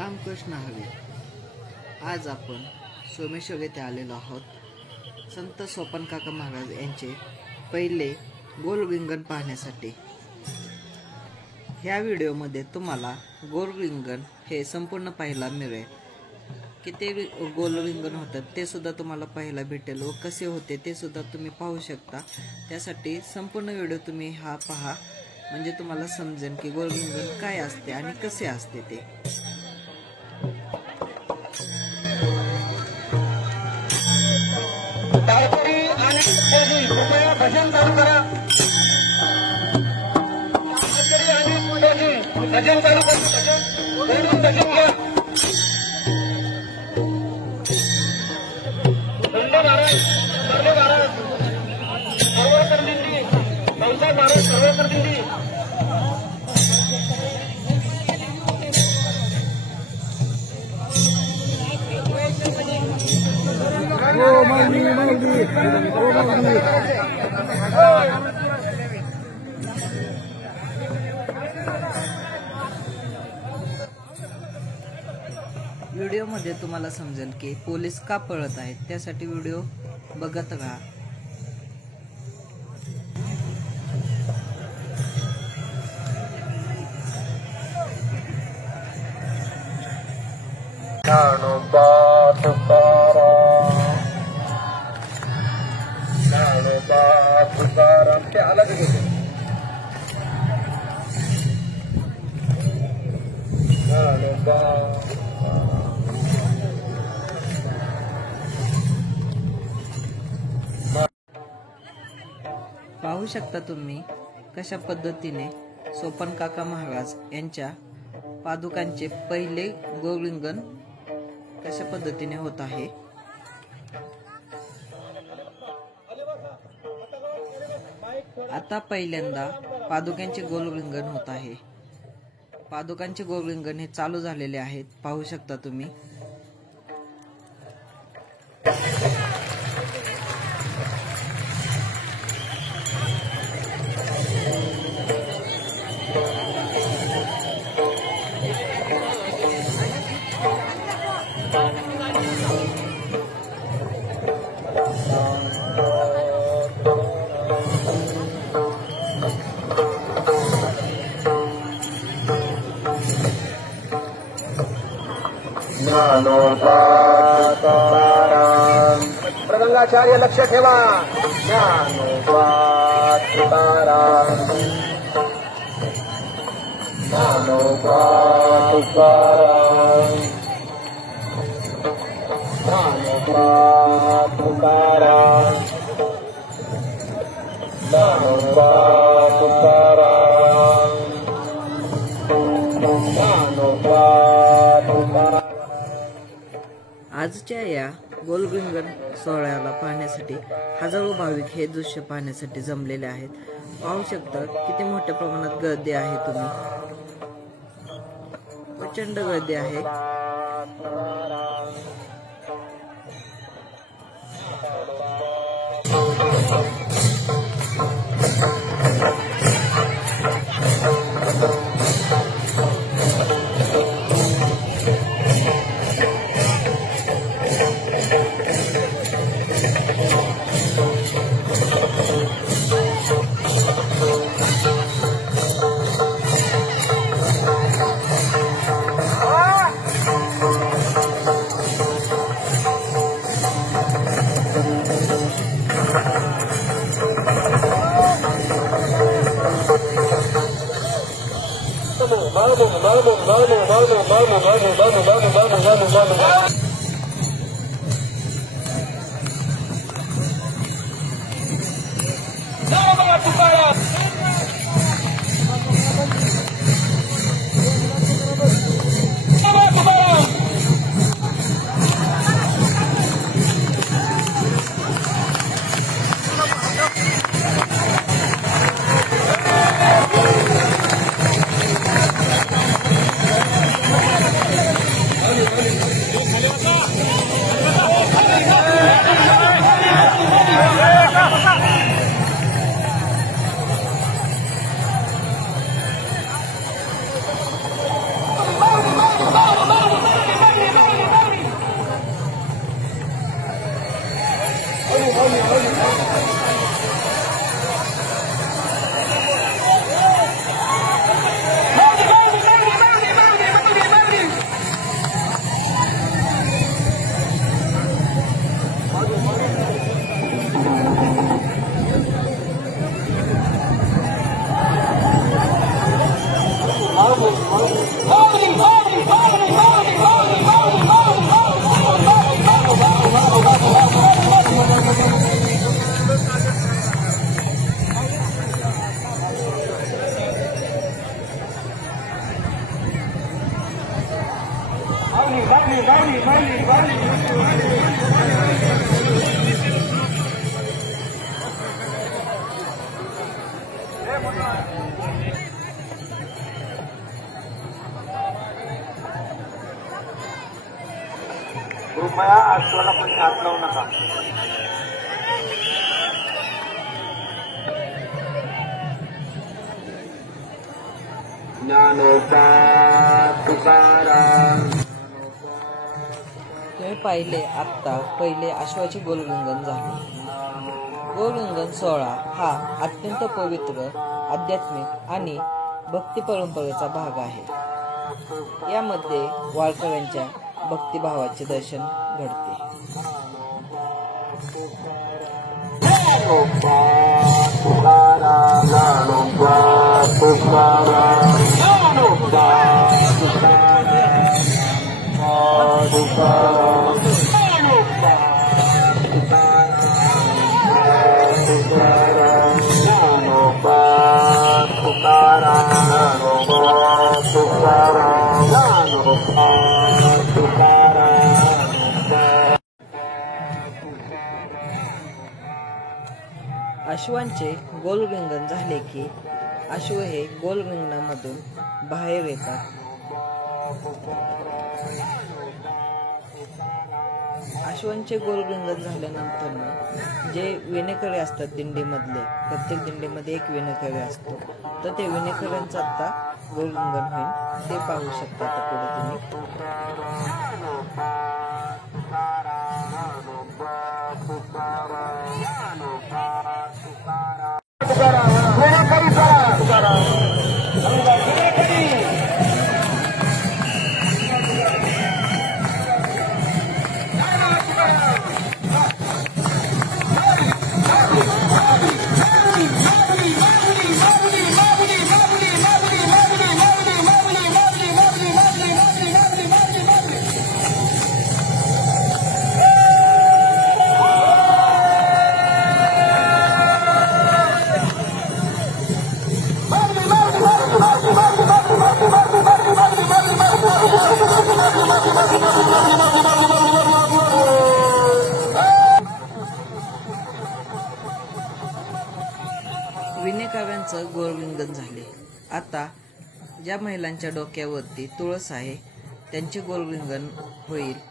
रामकृष्ण हरी। आज आपण सोमेश्वर येथे आलेलो आहोत। संत सोपान काका महाराज यांचे पहिले गोल रिंगण पाहण्यासाठी। ह्या व्हिडिओमध्ये तुम्हाला गोल रिंगण हे संपूर्ण पाहायला मिळेल। किती गोल रिंगण होतात ते सुद्धा तुम्हाला पाहायला भेटेल व कसे होते ते सुद्धा तुम्ही पाहू शकता। त्यासाठी संपूर्ण व्हिडिओ तुम्ही हा पहा, म्हणजे तुम्हाला समजेल की गोल रिंगण काय असते आणि कसे असते ते। भजन चालू करा, भजन चालू करा, भजन घ्या। सर्व कर दिंडी, नवसा महाराज सर्व कर दिंडी। व्हिडिओ मध्ये तुम्हाला समजेल की पोलीस का पळत आहेत, त्यासाठी व्हिडिओ बघत राहा। ते अलग पाहू शकता तुम्ही कशा पद्धतीने सोपान काका महाराज यांच्या पादुकांचे पहिले गोल रिंगण कशा पद्धतीने होत आहे। आता पहिल्यांदा पादुकांचे गोल रिंगण होत आहे। पादुकांचे गोल रिंगण हे चालू झालेले आहेत, पाहू शकता तुम्ही। प्रगंगाचार्य लक्ष ठेवा। ज्ञानोबा तुकाराम, ज्ञानोबा तुकाराम, ज्ञानोबा तुकाराम, ज्ञानोबा तुकाराम, ज्ञानोबा तुकाराम। आजच्या या गोल रिंगण सोहळ्याला पाहण्यासाठी हजारो भाविक हे दृश्य पाहण्यासाठी जमलेले आहेत। पाहू शकता किती मोठ्या प्रमाणात गर्दी आहे तुम्ही, प्रचंड गर्दी आहे। कृपया अश्वाला पण हात लावू नका. ज्ञानोबा तुकाराम. तुम्ही पाहिले आत्ता पहिले अश्वाचे गोलरिंगण झाले. गोलरिंगण सोहळा हा अत्यंत पवित्र, आध्यात्मिक आणि भक्ती परंपरेचा भाग आहे. यामध्ये वारकऱ्यांच्या भक्तिभावाचे दर्शन घडते. ज्ञानोबा तुकाराम. ज्ञानोबा तुकाराम. ज्ञानोबा तुकाराम. तुकाराम. ज्ञानोबा तुकाराम. ज्ञानोबा तुकाराम. ज्ञानोबा तुकाराम. ज्ञानोबा तुकाराम. अश्वांचे गोल रिंगण झाले की अश्व हे गोल रिंगणामधून बाहेर येतात. अश्वांचे गोल रिंगण झाल्यानंतर जे विणेकरी असतात दिंडीमधले, प्रत्येक दिंडीमध्ये एक विणेकरी असतो, तर ते विणेकऱ्यांचं आता गोल रिंगण होईल ते पाहू शकता आता पुढे तुम्ही. विणेकरांचं गोल रिंगण झाले. आता ज्या महिलांच्या डोक्यावरती तुळस आहे त्यांचे गोल रिंगण होईल.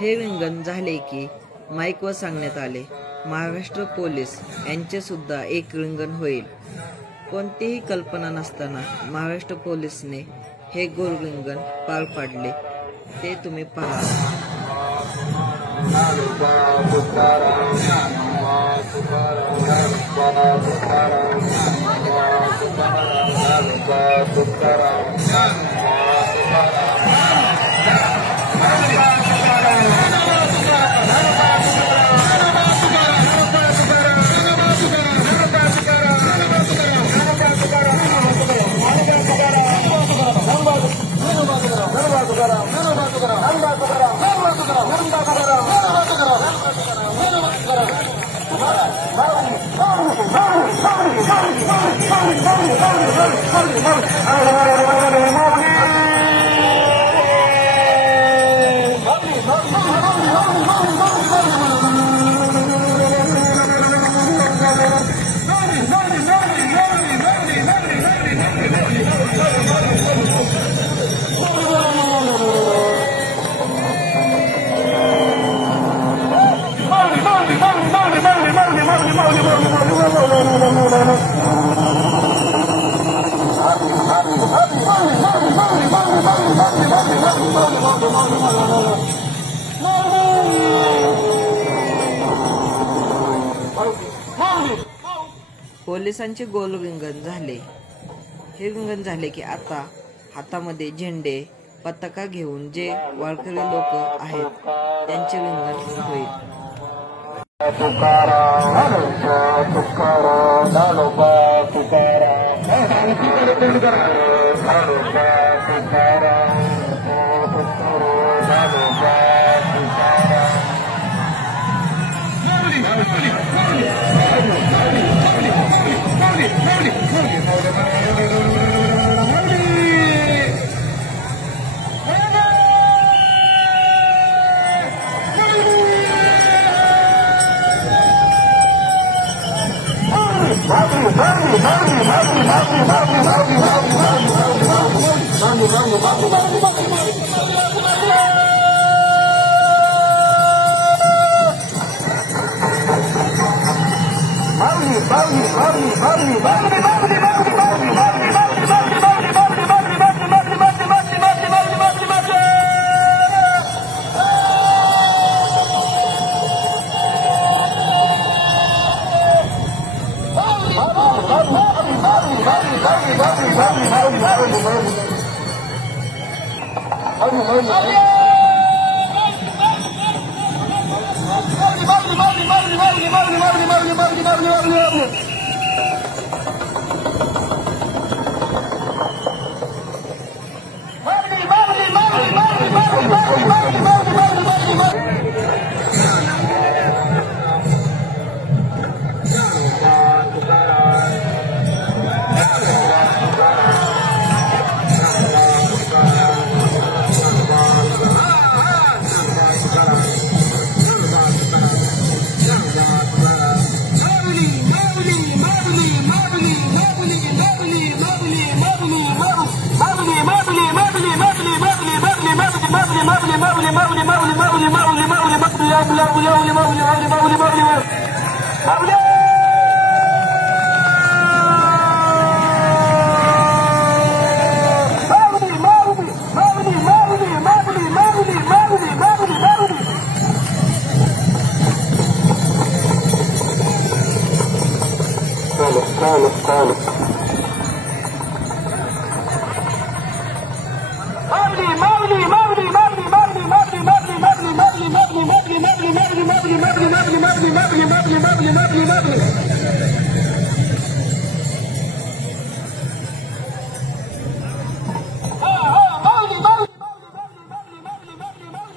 हे रिंगण झाले की माईकवर सांगण्यात आले, महाराष्ट्र पोलीस यांचे सुद्धा एक रिंगण होईल. कोणतीही कल्पना नसताना महाराष्ट्र पोलीसने हे गोल रिंगण पार पाडले ते तुम्ही पहा. तुकाराम. पोलिसांचे गोल रिंगण झाले. हे रिंगण झाले की आता हातामध्ये झेंडे पताका घेऊन जे वारकरी लोक आहेत त्यांचे रिंगण होईल. तुकाराम तुकाराम ज्ञानोबा तुकाराम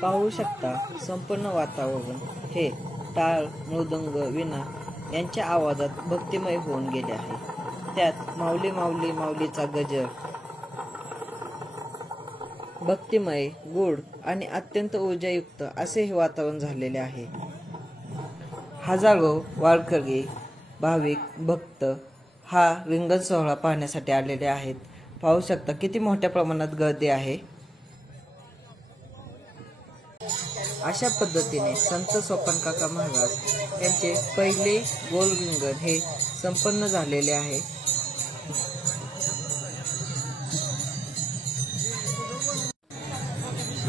पाहू शकता संपूर्ण वातावरण हे टाळ मृदंग वीणा यांच्या आवाजात भक्तिमय होऊन गेले आहे. त्यात माऊली माऊली माऊलीचा गजर भक्तिमय गोड आणि अत्यंत ऊर्जायुक्त असे हे वातावरण झालेले आहे. हजारो वारकरी भाविक भक्त हा रिंगण सोहळा पाहण्यासाठी आलेले आहेत. पाहू शकता किती मोठ्या प्रमाणात गर्दी आहे. अशा पद्धतीने संत सोपान काका महाराज यांचे पहिले गोल रिंगण हे संपन्न झालेले आहे.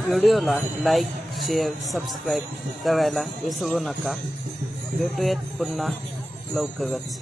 व्हिडिओला लाईक शेअर सबस्क्राईब करायला विसरू नका. भेटूयात पुन्हा लवकरच.